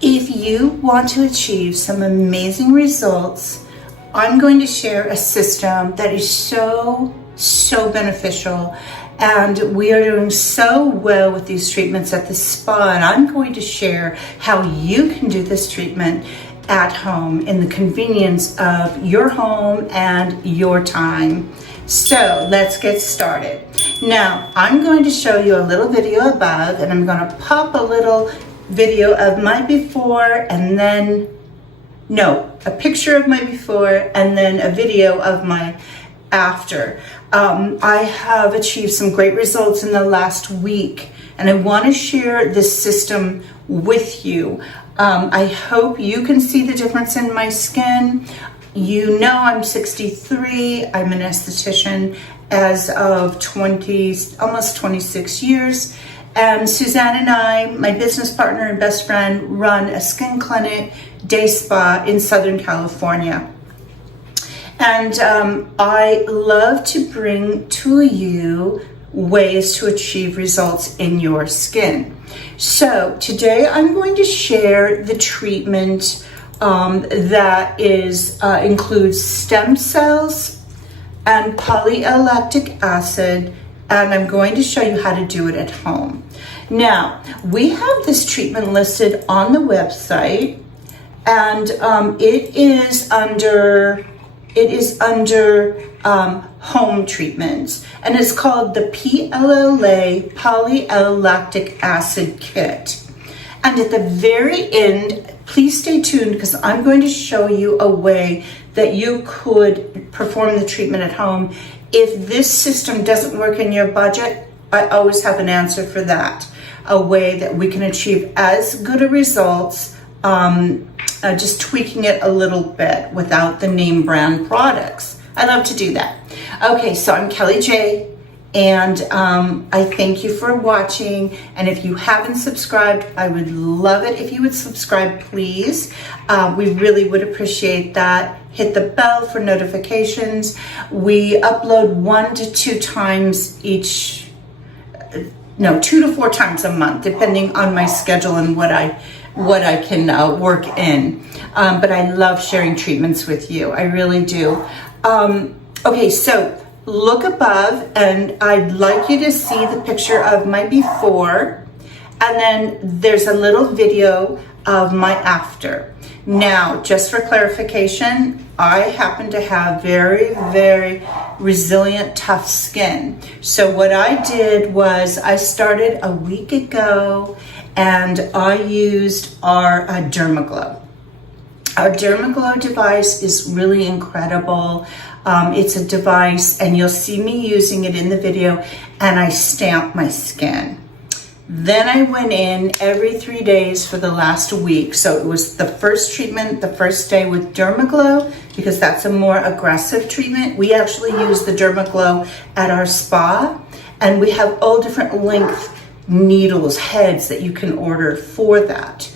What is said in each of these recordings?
If you want to achieve some amazing results, I'm going to share a system that is so beneficial, and we are doing so well with these treatments at the spa, and I'm going to share how you can do this treatment at home in the convenience of your home and your time. So let's get started. Now, I'm going to show you a little video above, and I'm going to pop a little video of my before and then, a picture of my before and then a video of my after. I have achieved some great results in the last week, and I want to share this system with you. I hope you can see the difference in my skin. You know, I'm 63. I'm an esthetician as of almost 26 years. And Suzanne and I, my business partner and best friend, run a skin clinic, day spa in Southern California. And I love to bring to you ways to achieve results in your skin. So today I'm going to share the treatment that includes stem cells and poly-L-lactic acid, and I'm going to show you how to do it at home. Now, we have this treatment listed on the website, and it is under home treatments, and it's called the PLLA Poly-L-Lactic Acid Kit. And at the very end, please stay tuned, because I'm going to show you a way that you could perform the treatment at home. If this system doesn't work in your budget, I always have an answer for that. A way that we can achieve as good a results, just tweaking it a little bit without the name brand products. I love to do that. Okay, so I'm Kelly J, and I thank you for watching. And if you haven't subscribed, I would love it if you would subscribe, please. We really would appreciate that. Hit the bell for notifications. We upload 1 to 2 times 2 to 4 times a month, depending on my schedule and what I can work in. But I love sharing treatments with you. I really do. Okay, so look above, and I'd like you to see the picture of my before, and then there's a little video of my after. Now, just for clarification, I happen to have very resilient, tough skin. So what I did was I started a week ago, and I used our Dermaglow. Our Dermaglow device is really incredible. It's a device, and you'll see me using it in the video, and I stamp my skin. Then I went in every 3 days for the last week. So it was the first treatment, the first day with Dermaglow, because that's a more aggressive treatment. We actually use the Dermaglow at our spa, and we have all different length needles, heads that you can order for that.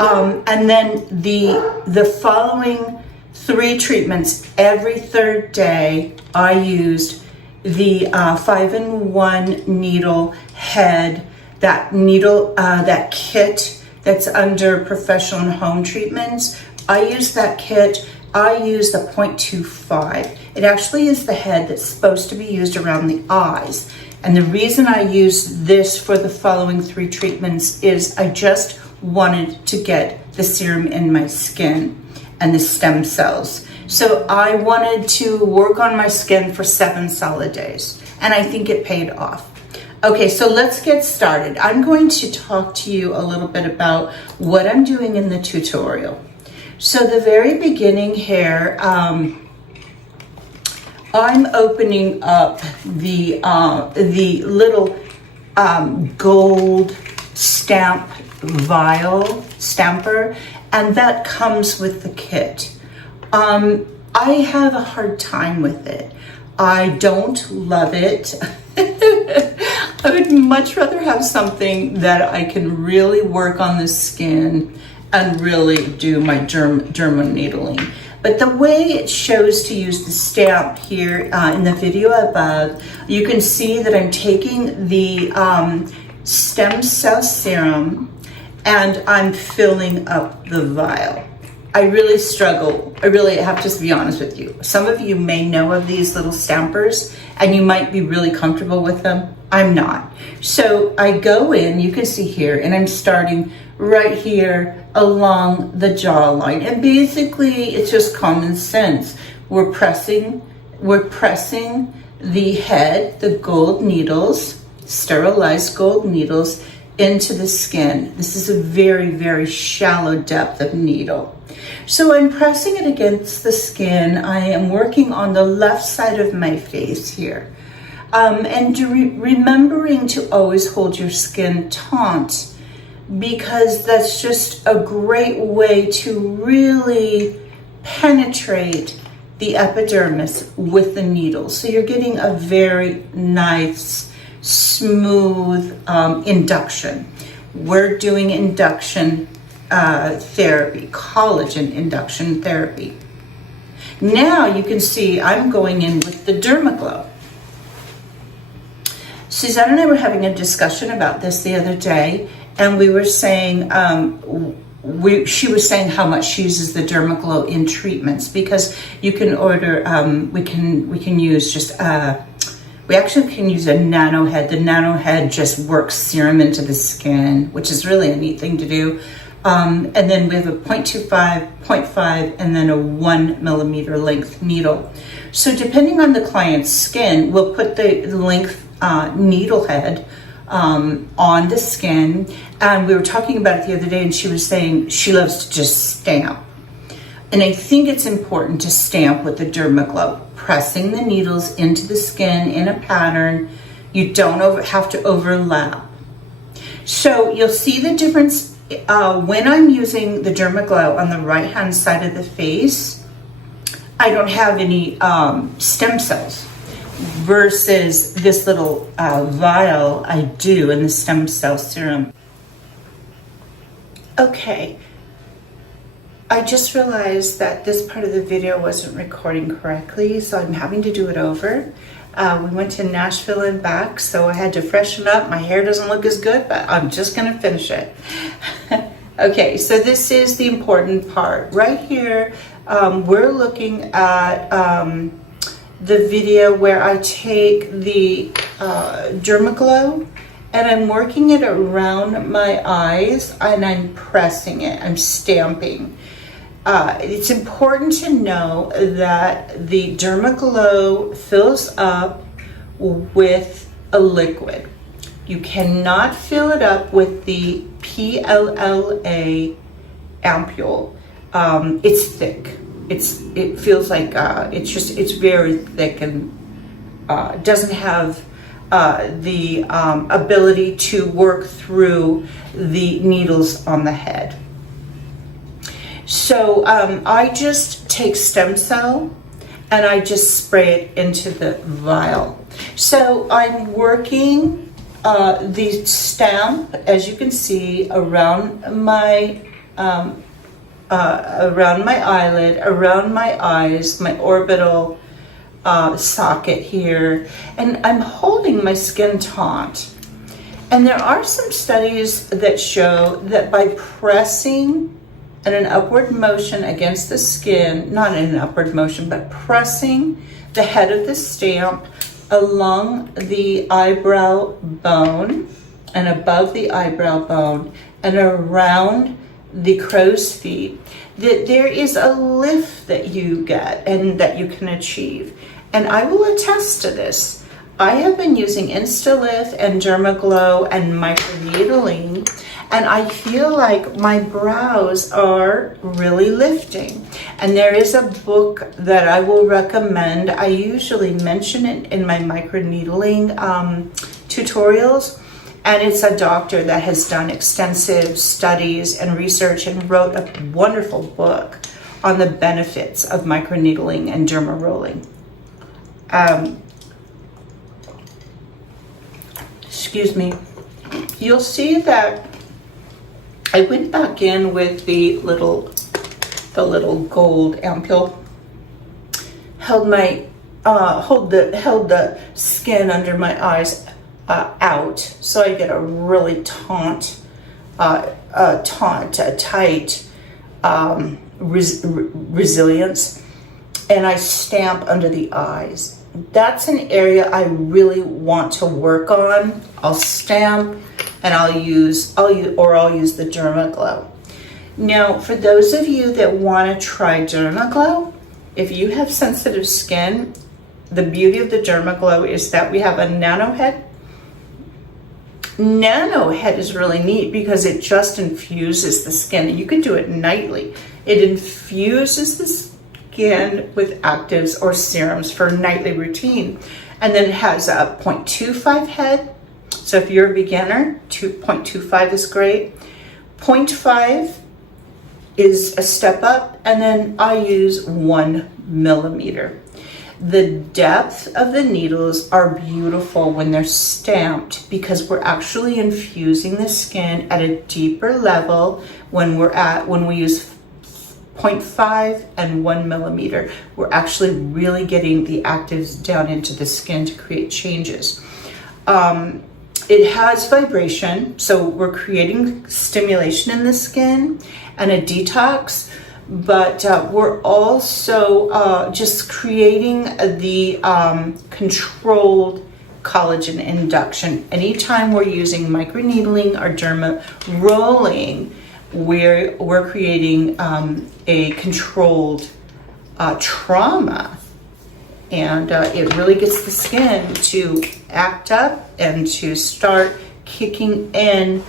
And then the following 3 treatments, every 3rd day, I used the 5-in-1 needle head. That needle, that kit that's under professional and home treatments, I use that kit. I use the 0.25. It actually is the head that's supposed to be used around the eyes. And the reason I use this for the following 3 treatments is I just wanted to get the serum in my skin and the stem cells. So I wanted to work on my skin for 7 solid days, and I think it paid off. Okay, so let's get started. I'm going to talk to you a little bit about what I'm doing in the tutorial. So the very beginning here, I'm opening up the little gold stamp vial stamper, and that comes with the kit. I have a hard time with it. I don't love it. I would much rather have something that I can really work on the skin and really do my derma needling. But the way it shows to use the stamp here in the video above, you can see that I'm taking the stem cell serum and I'm filling up the vial. I really struggle. I really have to be honest with you. Some of you may know of these little stampers and you might be really comfortable with them. I'm not. So I go in, you can see here, and I'm starting right here along the jawline. And basically it's just common sense. We're pressing the head, the gold needles, sterilized gold needles, into the skin. This is a very, very shallow depth of needle. So I'm pressing it against the skin. I am working on the left side of my face here. And remembering to always hold your skin taut, because that's just a great way to really penetrate the epidermis with the needle. So you're getting a very nice, smooth induction. We're doing induction therapy, collagen induction therapy. Now you can see I'm going in with the Dermaglow. Suzanne and I were having a discussion about this the other day, and we were saying, she was saying how much she uses the Dermaglow in treatments, because you can order, we can use just, we actually can use a nano head. The nano head just works serum into the skin, which is really a neat thing to do. And then we have a 0.25, 0.5, and then a 1 millimeter length needle. So depending on the client's skin, we'll put the length needle head on the skin. And we were talking about it the other day, and she was saying she loves to just stamp. And I think it's important to stamp with the Dermaglow, pressing the needles into the skin in a pattern. You don't have to overlap. So you'll see the difference when I'm using the Dermaglow on the right hand side of the face. I don't have any stem cells, versus this little vial I do in the stem cell serum. Okay, I just realized that this part of the video wasn't recording correctly, so I'm having to do it over. We went to Nashville and back, so I had to freshen up. My hair doesn't look as good, but I'm just gonna finish it. Okay, so this is the important part. Right here, we're looking at the video where I take the Dermaglow and I'm working it around my eyes, and I'm pressing it, I'm stamping. It's important to know that the Dermaglow fills up with a liquid. You cannot fill it up with the PLLA Ampoule. It's thick. It feels like it's very thick and doesn't have the ability to work through the needles on the head. So I just take stem cell and I just spray it into the vial. So I'm working the stamp, as you can see, around my eyelid, around my eyes, my orbital socket here, and I'm holding my skin taut. And there are some studies that show that by pressing in an upward motion against the skin, not in an upward motion, but pressing the head of the stamp along the eyebrow bone and above the eyebrow bone and around the crow's feet, that there is a lift that you get and that you can achieve. And I will attest to this. I have been using Insta Lift and Dermaglow and Microneedling, and I feel like my brows are really lifting. And there is a book that I will recommend. I usually mention it in my microneedling tutorials, and it's a doctor that has done extensive studies and research and wrote a wonderful book on the benefits of microneedling and derma rolling. Excuse me. You'll see that I went back in with the little gold ampoule, held the skin under my eyes out, so I get a really taut tight resilience, and I stamp under the eyes. That's an area I really want to work on. I'll stamp, and I'll use the Dermaglow. Now, for those of you that want to try Dermaglow, if you have sensitive skin, the beauty of the Dermaglow is that we have a nano head. Nano head is really neat because it just infuses the skin, and you can do it nightly. It infuses the skin with actives or serums for a nightly routine. And then it has a 0.25 head. So if you're a beginner, 2.25 is great. 0.5 is a step up, and then I use 1 millimeter. The depth of the needles are beautiful when they're stamped because we're actually infusing the skin at a deeper level when we use 0.5 and 1 millimeter. We're actually really getting the actives down into the skin to create changes. It has vibration, so we're creating stimulation in the skin and a detox, but we're also just creating the controlled collagen induction. Anytime we're using microneedling or derma rolling, we're creating a controlled trauma, and it really gets the skin to act up and to start kicking in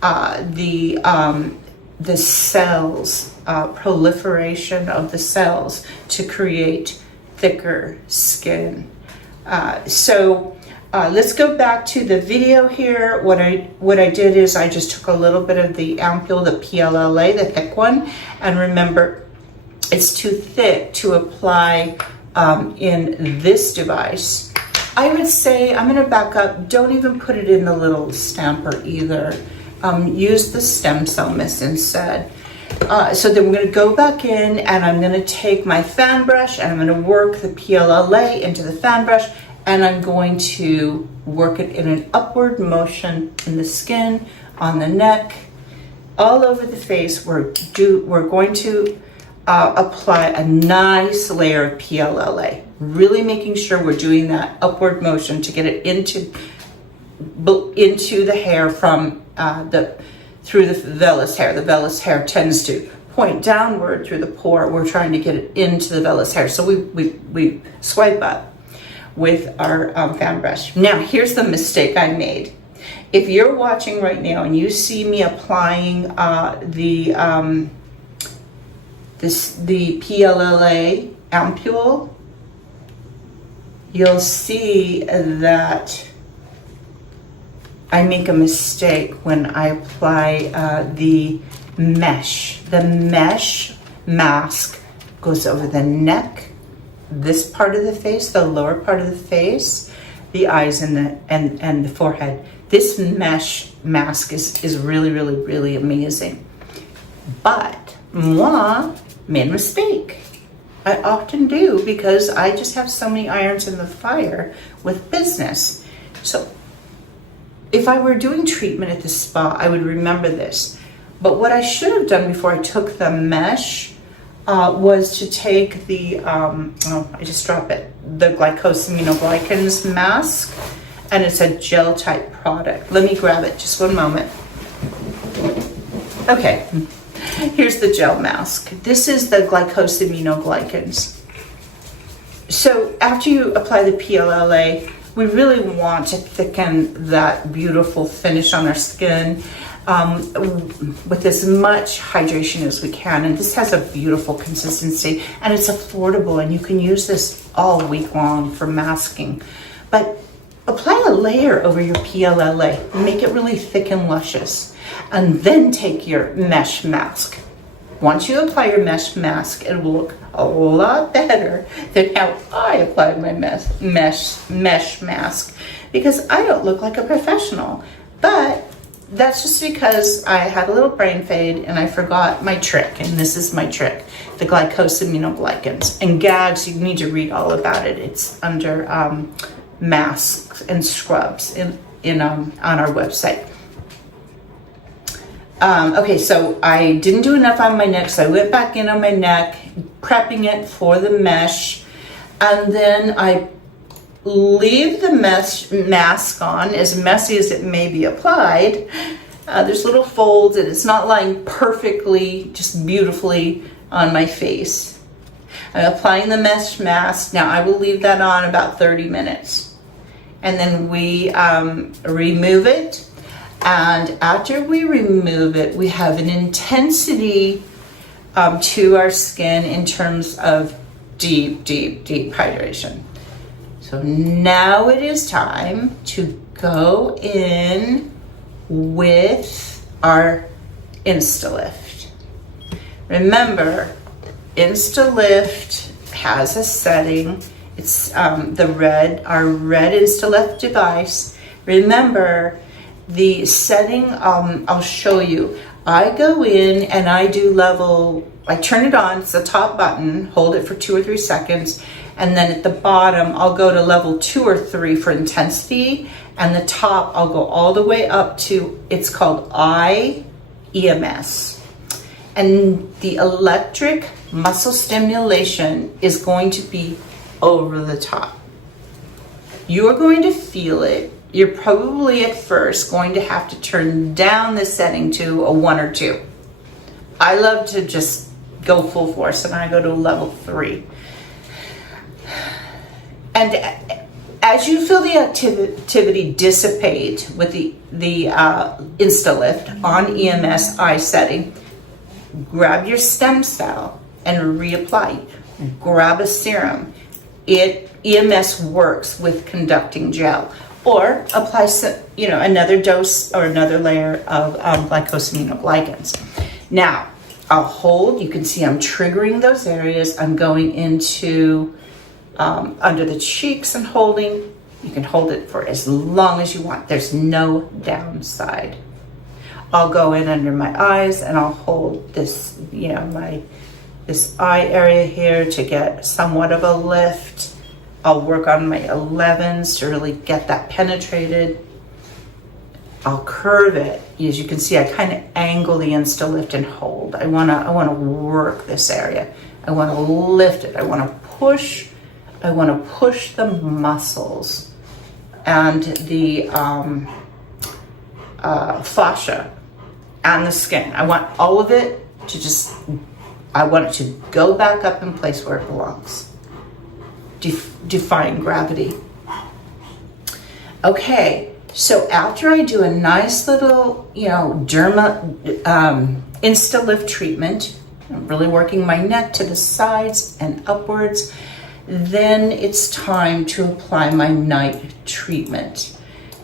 the cells, proliferation of the cells to create thicker skin. So let's go back to the video here. What I did is I just took a little bit of the Ampoule, the PLLA, the thick one, and remember, it's too thick to apply in this device. I would say, I'm gonna back up, don't even put it in the little stamper either. Use the stem cell mist instead. So then we're gonna go back in, and I'm gonna take my fan brush, and I'm gonna work the PLLA into the fan brush, and I'm going to work it in an upward motion in the skin, on the neck, all over the face. We're going to apply a nice layer of PLLA, really making sure we're doing that upward motion to get it into the hair from through the vellus hair. The vellus hair tends to point downward through the pore. We're trying to get it into the vellus hair. So we swipe up with our fan brush. Now, here's the mistake I made. If you're watching right now and you see me applying the PLLA Ampoule, you'll see that I make a mistake when I apply the mesh. The mesh mask goes over the neck, this part of the face, the lower part of the face, the eyes, and the forehead. This mesh mask is really, really, really amazing. But moi made a mistake. I often do because I just have so many irons in the fire with business. So if I were doing treatment at the spa, I would remember this. But what I should have done before I took the mesh was to take the, I just dropped it, the Glycosaminoglycans mask, and it's a gel type product. Let me grab it, just one moment. Okay, here's the gel mask. This is the Glycosaminoglycans. So after you apply the PLLA, we really want to thicken that beautiful finish on our skin with as much hydration as we can. And this has a beautiful consistency, and it's affordable, and you can use this all week long for masking. But apply a layer over your PLLA, make it really thick and luscious, and then take your mesh mask. Once you apply your mesh mask, it will look a lot better than how I applied my mesh mask, because I don't look like a professional. But that's just because I had a little brain fade and I forgot my trick, and this is my trick, the Glycosaminoglycans. And gags, you need to read all about it. It's under masks and scrubs on our website. Okay, so I didn't do enough on my neck, so I went back in on my neck, prepping it for the mesh, and then I leave the mesh mask on, as messy as it may be applied. There's little folds, and it's not lying perfectly, just beautifully on my face. I'm applying the mesh mask. Now I will leave that on about 30 minutes. And then we remove it. And after we remove it, we have an intensity to our skin in terms of deep, deep, deep hydration. So now it is time to go in with our Insta Lift. Remember, Insta Lift has a setting. It's our red Insta Lift device. Remember, the setting, I'll show you. I go in and I do I turn it on, it's the top button, hold it for 2 or 3 seconds, and then at the bottom, I'll go to level 2 or 3 for intensity, and the top, I'll go all the way up to, it's called EMS. And the electric muscle stimulation is going to be over the top. You are going to feel it. You're probably at first going to have to turn down the setting to a 1 or 2. I love to just go full force, and I go to a level 3. And as you feel the activity dissipate with the Insta Lift on EMS eye setting, grab your stem cell and reapply. Grab a serum. EMS works with conducting gel. Or apply another dose or another layer of glycosaminoglycans. Now, I'll hold. You can see I'm triggering those areas. I'm going into under the cheeks and holding. You can hold it for as long as you want. There's no downside. I'll go in under my eyes and I'll hold this, this eye area here to get somewhat of a lift. I'll work on my 11s to really get that penetrated. I'll curve it. As you can see, I kind of angle the Insta Lift and hold. I wanna work this area. I wanna lift it. I wanna push the muscles and the fascia and the skin. I want all of it to I want it to go back up in place where it belongs. Defying gravity. Okay, so after I do a nice little, Derma Insta Lift treatment, I'm really working my neck to the sides and upwards, then it's time to apply my night treatment.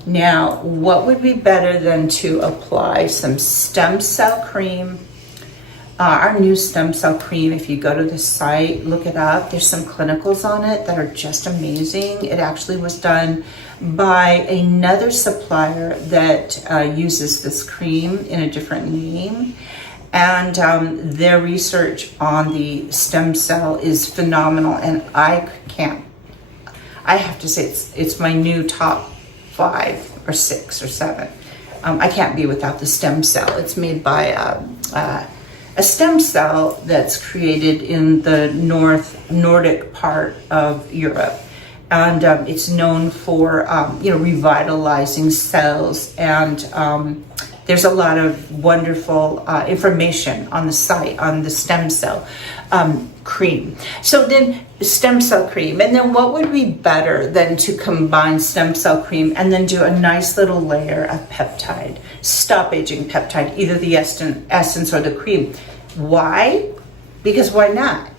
Now, what would be better than to apply some stem cell cream? Our new stem cell cream, if you go to the site, look it up. There's some clinicals on it that are just amazing. It actually was done by another supplier that uses this cream in a different name. And their research on the stem cell is phenomenal. And I have to say it's my new top 5 or 6 or 7. I can't be without the stem cell. It's made by a stem cell that's created in the Nordic part of Europe. And it's known for, revitalizing cells. And there's a lot of wonderful information on the site, on the stem cell cream. So then stem cell cream. And then what would be better than to combine stem cell cream and then do a nice little layer of peptide, stop aging peptide, either the essence or the cream. Why? Because why not?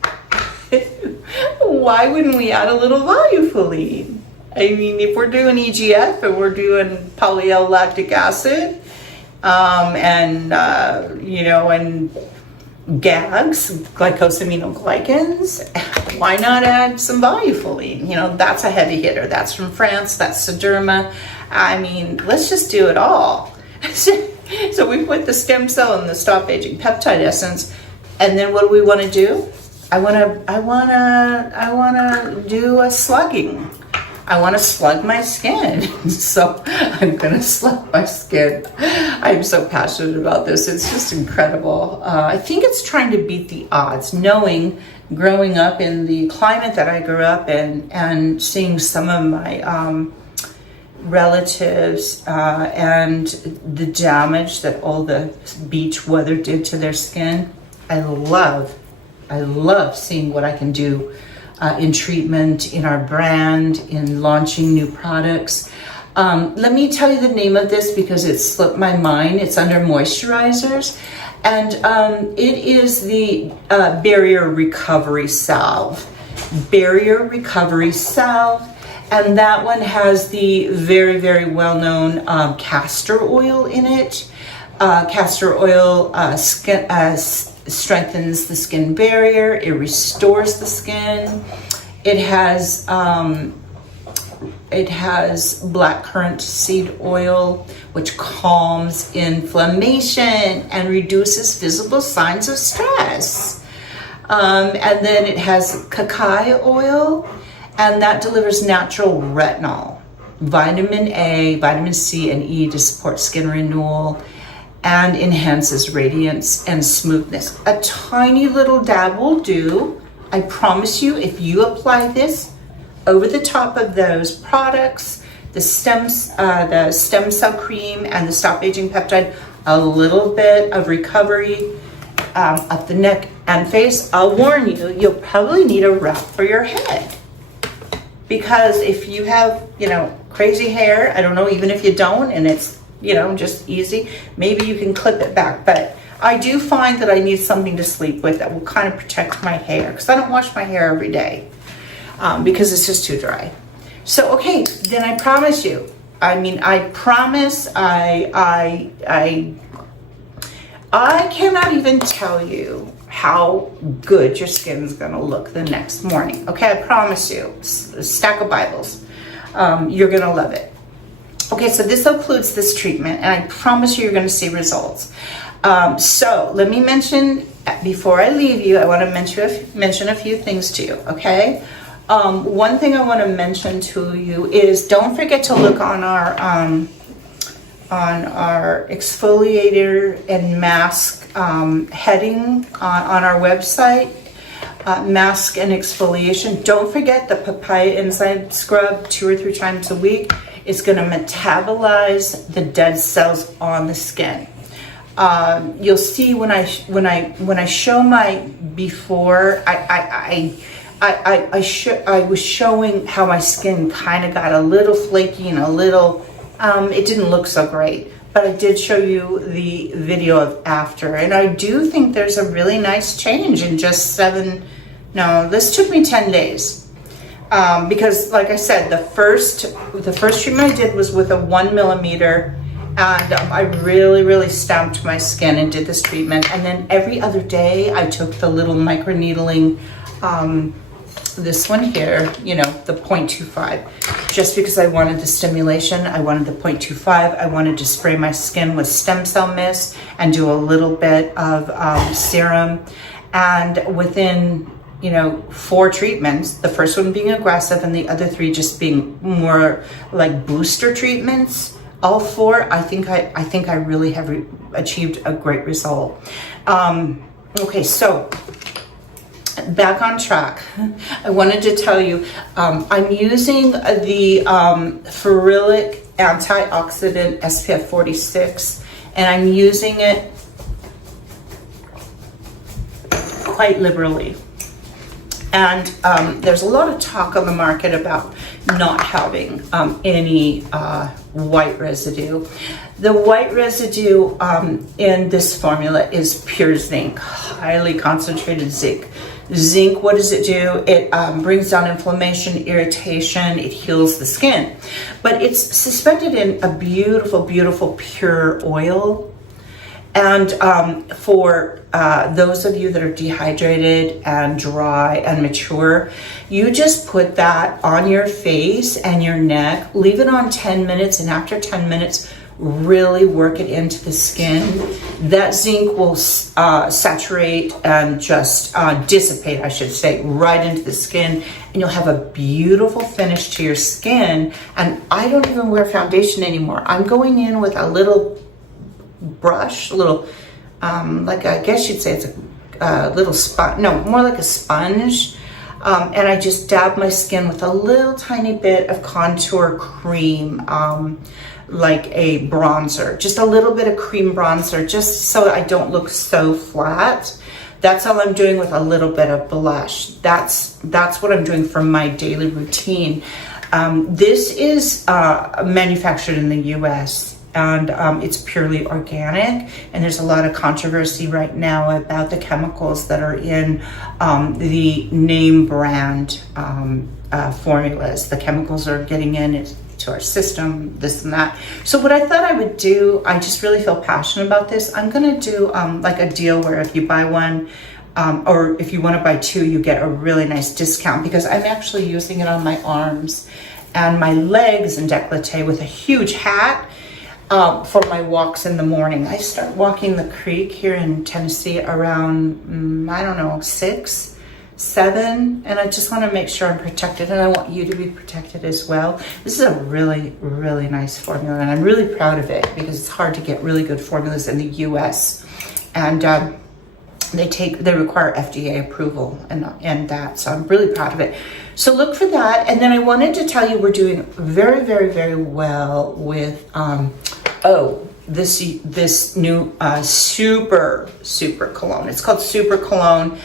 Why wouldn't we add a little volufoline? I mean, if we're doing EGF and we're doing Poly-L-Lactic acid, and GAGs, glycosaminoglycans, why not add some volufoline? That's a heavy hitter. That's from France. That's the Derma. I mean, let's just do it all. So we put the stem cell and the stop aging peptide essence, and then what do we want to do? I want to do a slugging. I want to slug my skin. So I'm going to slug my skin. I'm so passionate about this. It's just incredible. I think it's trying to beat the odds, knowing growing up in the climate that I grew up in and seeing some of my relatives and the damage that all the beach weather did to their skin. I love seeing what I can do in treatment, in our brand, in launching new products. Let me tell you the name of this because it slipped my mind. It's under moisturizers, and it is the Barrier Recovery Salve. Barrier Recovery Salve, and that one has the very, very well-known castor oil in it. Castor oil strengthens the skin barrier. It restores the skin. It has blackcurrant seed oil, which calms inflammation and reduces visible signs of stress. And then it has cacao oil, and that delivers natural retinol, vitamin A, vitamin C, and E to support skin renewal and enhances radiance and smoothness. A tiny little dab will do. I promise you, if you apply this over the top of those products, the stem cell cream and the Stop Aging Peptide, a little bit of recovery up the neck and face, I'll warn you, you'll probably need a wrap for your head. Because if you have, crazy hair, I don't know, even if you don't, and it's, just easy, maybe you can clip it back. But I do find that I need something to sleep with that will kind of protect my hair, because I don't wash my hair every day because it's just too dry. So, okay, then I promise you, I promise, I cannot even tell you how good your skin's gonna look the next morning. Okay, I promise you, a stack of Bibles. You're gonna love it. Okay, so this includes this treatment, and I promise you're gonna see results. So let me mention, before I leave you, I wanna mention a few things to you, okay? One thing I wanna mention to you is don't forget to look on our exfoliator and mask heading on our website, mask and exfoliation. Don't forget the papaya enzyme scrub 2 or 3 times a week. It's going to metabolize the dead cells on the skin. You'll see when I show my before, I was showing how my skin kind of got a little flaky and a little. It didn't look so great, but I did show you the video of after, and I do think there's a really nice change in just this took me 10 days. Because like I said, the first treatment I did was with a 1 millimeter, and I really stamped my skin and did this treatment. And then every other day I took the little microneedling, this one here, the 0.25, just because I wanted the stimulation. I wanted the 0.25. I wanted to spray my skin with stem cell mist and do a little bit of serum. And within 4 treatments, the first one being aggressive and the other 3 just being more like booster treatments, all 4, I think I really have achieved a great result. Okay, so back on track. I wanted to tell you, I'm using the ferulic antioxidant SPF 46, and I'm using it quite liberally. And there's a lot of talk on the market about not having any white residue. The white residue in this formula is pure zinc, highly concentrated zinc. Zinc, what does it do? It brings down inflammation, irritation, it heals the skin. But it's suspended in a beautiful, beautiful pure oil. And for those of you that are dehydrated and dry and mature, you just put that on your face and your neck, leave it on 10 minutes, and after 10 minutes, really work it into the skin. That zinc will saturate and just dissipate, I should say, right into the skin, and you'll have a beautiful finish to your skin. And I don't even wear foundation anymore. I'm going in with a little brush, a little, like I guess you'd say it's a little sponge, no, more like a sponge. And I just dab my skin with a little tiny bit of contour cream, like a bronzer, just a little bit of cream bronzer, just so that I don't look so flat. That's all I'm doing with a little bit of blush. That's what I'm doing for my daily routine. This is manufactured in the US, and it's purely organic, and there's a lot of controversy right now about the chemicals that are in the name brand formulas. The chemicals are getting into our system, this and that. So what I thought I would do, I just really feel passionate about this. I'm gonna do like a deal where if you buy one, or if you want to buy two, you get a really nice discount, because I'm actually using it on my arms and my legs and décolleté with a huge hat. For my walks in the morning. I start walking the creek here in Tennessee around, I don't know, 6, 7, and I just want to make sure I'm protected, and I want you to be protected as well. This is a really, really nice formula, and I'm really proud of it, because it's hard to get really good formulas in the US, and they require FDA approval and that, so I'm really proud of it. So look for that. And then I wanted to tell you we're doing very, very, very well with this new super cologne. It's called Super Cologne,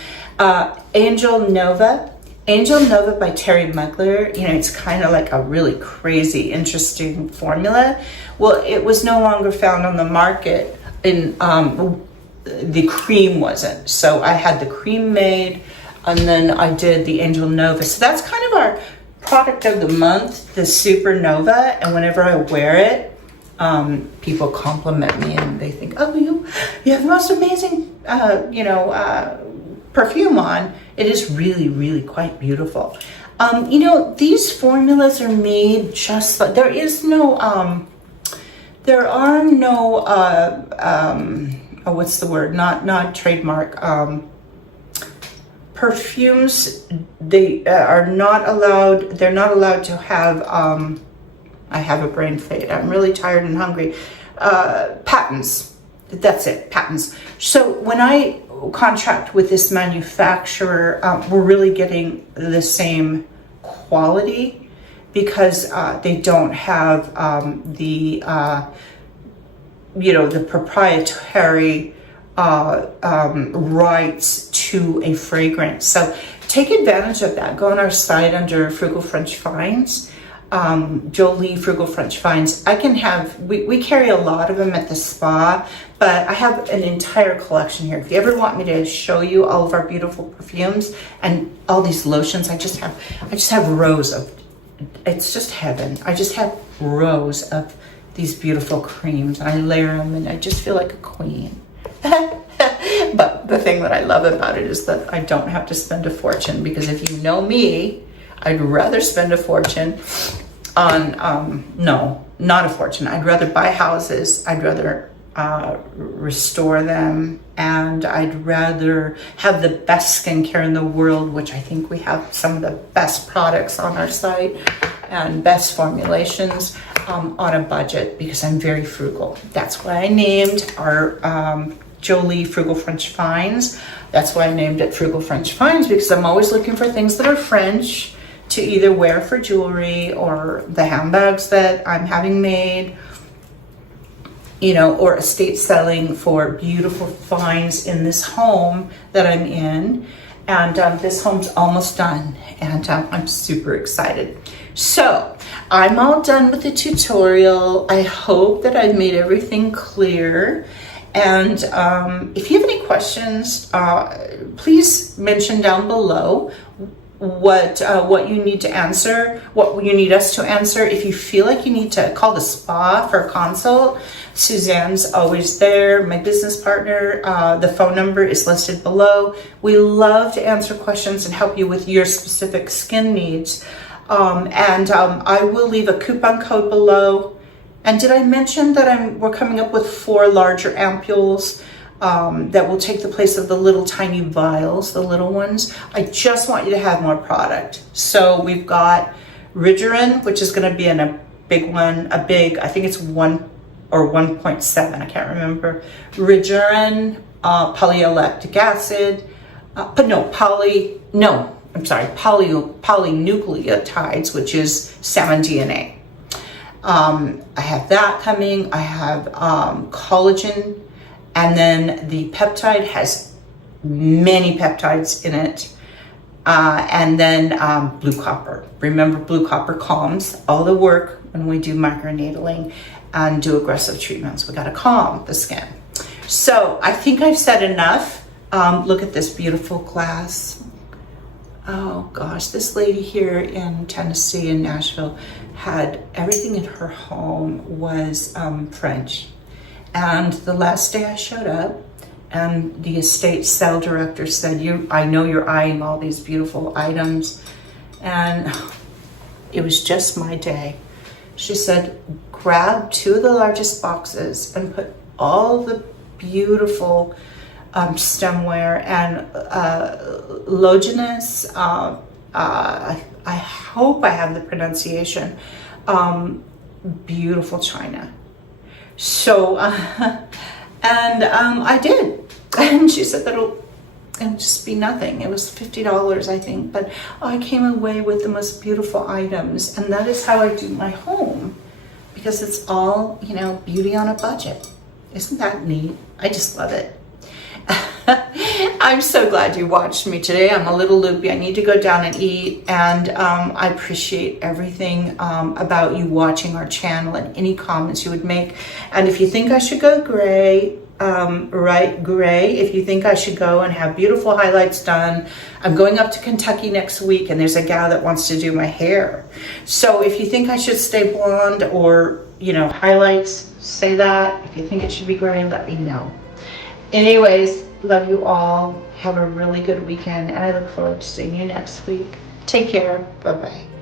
Angel Nova by Terry Mugler. You know, it's kind of like a really crazy, interesting formula. Well, it was no longer found on the market in the cream wasn't. So I had the cream made, and then I did the Angel Nova. So that's kind of our product of the month, the Supernova. And whenever I wear it, people compliment me and they think, oh, you have the most amazing, perfume on. It is really, really quite beautiful. These formulas are made just like, there are no, what's the word? Not trademark. Perfumes, they are not allowed. They're not allowed to have. I have a brain fade. I'm really tired and hungry. Patents. That's it. Patents. So when I contract with this manufacturer, we're really getting the same quality, because they don't have the proprietary rights to a fragrance. So take advantage of that. Go on our site under Frugal French Finds, Jolie Frugal French Finds. We carry a lot of them at the spa, but I have an entire collection here. If you ever want me to show you all of our beautiful perfumes and all these lotions, I just have rows of, it's just heaven. I just have rows of these beautiful creams. I layer them and I just feel like a queen. But the thing that I love about it is that I don't have to spend a fortune, because if you know me, I'd rather spend a fortune on, no, not a fortune. I'd rather buy houses. I'd rather restore them, and I'd rather have the best skincare in the world, which I think we have some of the best products on our site and best formulations, on a budget, because I'm very frugal. That's why I named our Jolie Frugal French Finds. That's why I named it Frugal French Finds, because I'm always looking for things that are French to either wear for jewelry, or the handbags that I'm having made, or estate selling for beautiful finds in this home that I'm in. And this home's almost done, and I'm super excited. So I'm all done with the tutorial. I hope that I've made everything clear. And if you have any questions, please mention down below what you need to answer, what you need us to answer. If you feel like you need to call the spa for a consult, Suzanne's always there, my business partner. The phone number is listed below. We love to answer questions and help you with your specific skin needs. I will leave a coupon code below. And did I mention that we're coming up with 4 larger ampules that will take the place of the little tiny vials, the little ones. I just want you to have more product. So we've got Rigerin, which is going to be in a big one, I think it's 1 or 1.7, I can't remember. Rigerin, Poly-L-Lactic acid, polynucleotides, which is salmon DNA. I have that coming. I have collagen, and then the peptide has many peptides in it. And then blue copper. Remember, blue copper calms all the work when we do microneedling and do aggressive treatments. We got to calm the skin. So I think I've said enough. Look at this beautiful glass. Oh gosh, this lady here in Tennessee, in Nashville, had everything in her home was French. And the last day I showed up, and the estate sale director said, I know you're eyeing all these beautiful items. And it was just my day. She said, grab 2 of the largest boxes and put all the beautiful stemware and Loginus, I hope I have the pronunciation, beautiful china. So, I did. And she said that'll just be nothing. It was $50, I think, but I came away with the most beautiful items. And that is how I do my home, because it's all, beauty on a budget. Isn't that neat? I just love it. I'm so glad you watched me today. I'm a little loopy. I need to go down and eat, and I appreciate everything about you watching our channel and any comments you would make. And if you think I should go gray, write gray. If you think I should go and have beautiful highlights done, I'm going up to Kentucky next week, and there's a gal that wants to do my hair. So if you think I should stay blonde or, highlights, say that. If you think it should be gray, let me know. Anyways, love you all. Have a really good weekend, and I look forward to seeing you next week. Take care. Bye-bye.